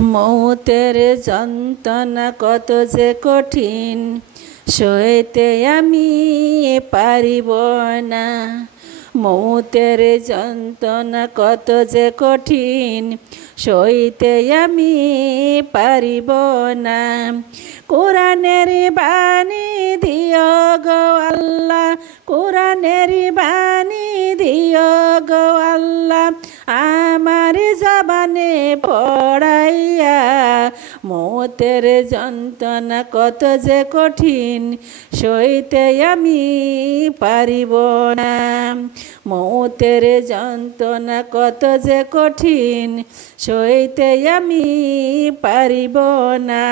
মৌতের যন্ত্রণা কত যে কঠিন, সইতে আমি পারিব না। মৌতের যন্ত্রণা কত যে কঠিন, সইতে আমি পারিব না। কোরআনের বাণী দিও গো আল্লাহ, কোরআনের বাণী দিও গো আল্লাহ, আমার জবানে পড়াইয়া। মৌতের যন্ত্রণা কত যে কঠিন, সইতে আমি পারিব না। মৌতের যন্ত্রণা কত যে কঠিন, সইতে আমি পারিব না।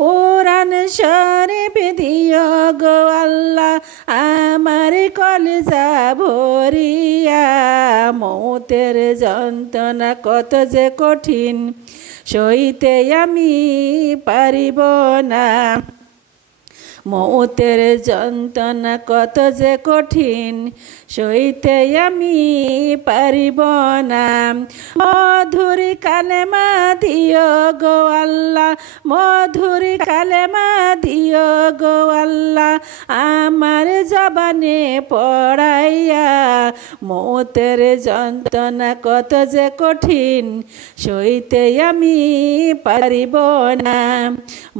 কোরআন শরীফ দিও গো আল্লাহ, আমার কলিজা ভরিয়া। মৌতের যন্ত্রণা কত যে কঠিন, সইতে আমি পারিব না। মৌতের যন্ত্রণা কত যে কঠিন, সইতে আমি পারিব না। মধুর কালেমা দিও গো আল্লাহ, মধুর কালেমা দিও গো আল্লাহ, আমার জবানে পড়াইয়া। মৌতের যন্ত্রণা কত যে কঠিন, সইতে আমি পারিব না।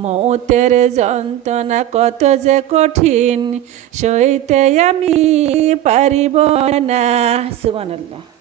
মৌতের যন্ত্রণা কত যে কঠিন, সইতে আমি পারিব না। সুবহানাল্লাহ।